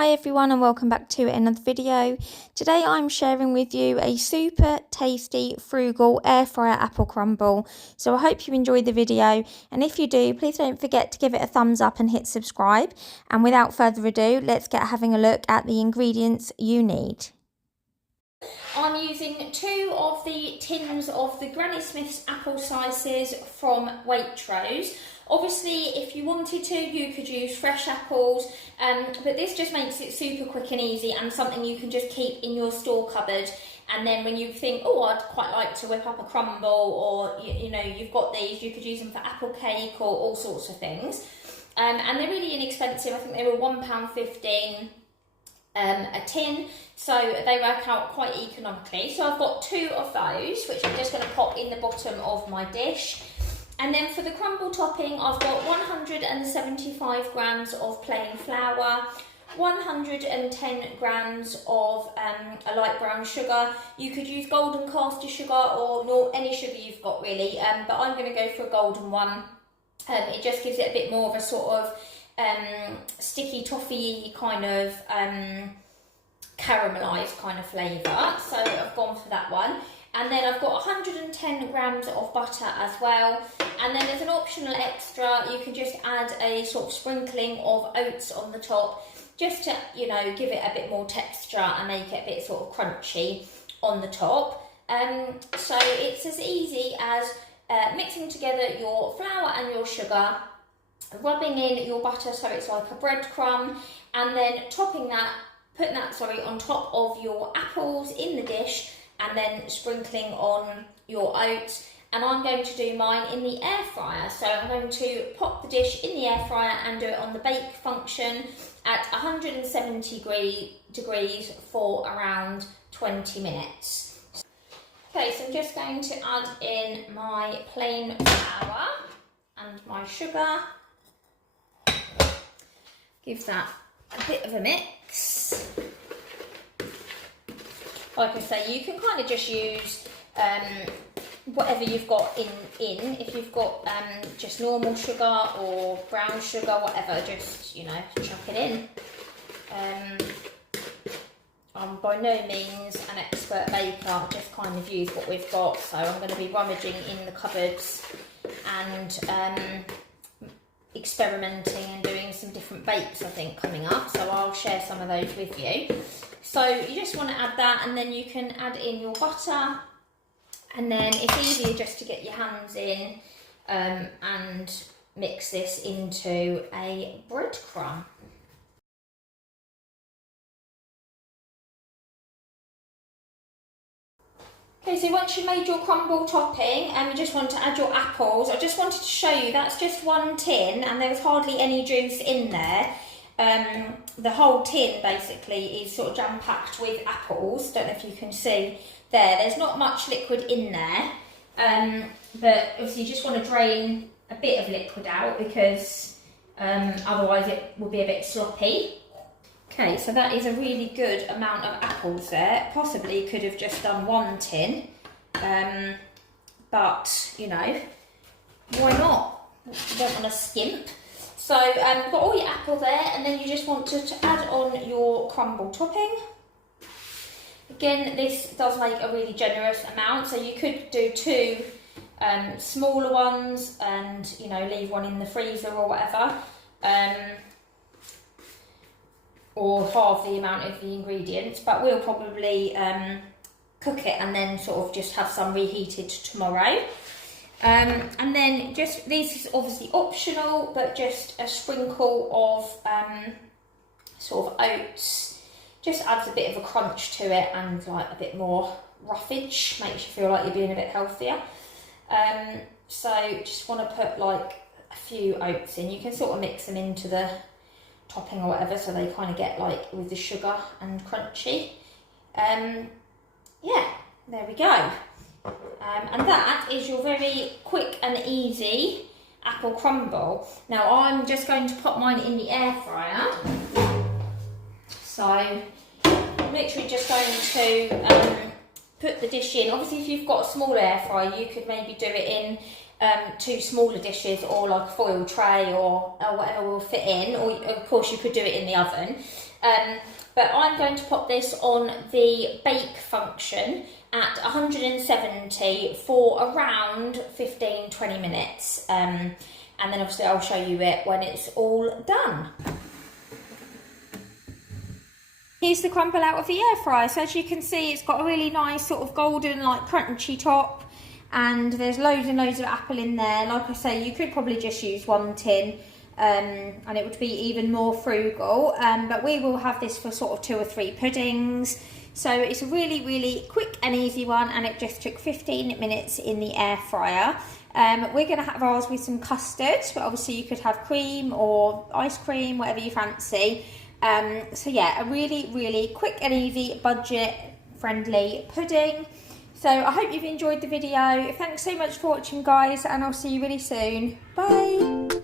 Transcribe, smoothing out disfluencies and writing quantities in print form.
Hi everyone and welcome back to another video. Today I'm sharing with you a super tasty frugal air fryer apple crumble. So I hope you enjoyed the video, and if you do, please don't forget to give it a thumbs up and hit subscribe. And without further ado, let's get having a look at the ingredients you need. I'm using 2 of the tins of the Granny Smith's apple slices from Waitrose. Obviously, if you wanted to, you could use fresh apples, but this just makes it super quick and easy and something you can just keep in your store cupboard. And then when you think, oh, I'd quite like to whip up a crumble, or you know, you've got these, you could use them for apple cake or all sorts of things. And they're really inexpensive. I think they were £1.15 a tin, so they work out quite economically. So I've got 2 of those, which I'm just going to pop in the bottom of my dish. And then for the crumble topping, I've got 175 grams of plain flour, 110 grams of a light brown sugar. You could use golden caster sugar or any sugar you've got really, but I'm going to go for a golden one. It just gives it a bit more of a sort of sticky toffee kind of caramelised kind of flavour, so I've gone for that one. And then I've got 110 grams of butter as well, and then as an optional extra you can just add a sort of sprinkling of oats on the top, just to, you know, give it a bit more texture and make it a bit sort of crunchy on the top. So it's as easy as mixing together your flour and your sugar, rubbing in your butter so it's like a breadcrumb, and then putting that on top of your apples in the dish, and then sprinkling on your oats. And I'm going to do mine in the air fryer. So I'm going to pop the dish in the air fryer and do it on the bake function at 170 degrees for around 20 minutes. Okay, so I'm just going to add in my plain flour and my sugar. Give that a bit of a mix. Like I say, you can kind of just use whatever you've got in. If you've got just normal sugar or brown sugar, whatever, just, you know, chuck it in. I'm by no means an expert baker, I just kind of use what we've got. So I'm going to be rummaging in the cupboards and experimenting and doing some different bakes, I think, coming up. So I'll share some of those with you. So you just want to add that, and then you can add in your butter, and then it's easier just to get your hands in and mix this into a breadcrumb. Okay, so once you've made your crumble topping and you just want to add your apples, I just wanted to show you that's just 1 tin and there's hardly any juice in there. The whole tin basically is sort of jam-packed with apples. Don't know if you can see there. There's not much liquid in there, but obviously you just want to drain a bit of liquid out because otherwise it will be a bit sloppy. Okay, so that is a really good amount of apples there. Possibly could have just done 1 tin, but you know, why not? You don't want to skimp. So you've got all your apple there, and then you just want to add on your crumble topping. Again, this does make a really generous amount, so you could do 2 smaller ones and, you know, leave one in the freezer or whatever, or halve the amount of the ingredients, but we'll probably cook it and then sort of just have some reheated tomorrow. And then just, this is obviously optional, but just a sprinkle of sort of oats just adds a bit of a crunch to it and like a bit more roughage, makes you feel like you're being a bit healthier. So just want to put like a few oats in. You can sort of mix them into the topping or whatever, so they kind of get like with the sugar and crunchy. Yeah, there we go. And that is your very quick and easy apple crumble. Now I'm just going to pop mine in the air fryer. So I'm literally just going to put the dish in. Obviously if you've got a small air fryer, you could maybe do it in two smaller dishes or like a foil tray or whatever will fit in, or of course you could do it in the oven. But I'm going to pop this on the bake function at 170 for around 15-20 minutes. And then obviously I'll show you it when it's all done. Here's the crumble out of the air fryer. So as you can see, it's got a really nice sort of golden, like crunchy top, and there's loads and loads of apple in there. Like I say, you could probably just use one tin, and it would be even more frugal, but we will have this for sort of 2 or 3 puddings. So it's a really, really quick and easy one, and it just took 15 minutes in the air fryer. We're going to have ours with some custard, but obviously you could have cream or ice cream, whatever you fancy. So yeah, a really, really quick and easy, budget friendly pudding. So I hope you've enjoyed the video. Thanks so much for watching, guys, and I'll see you really soon. Bye.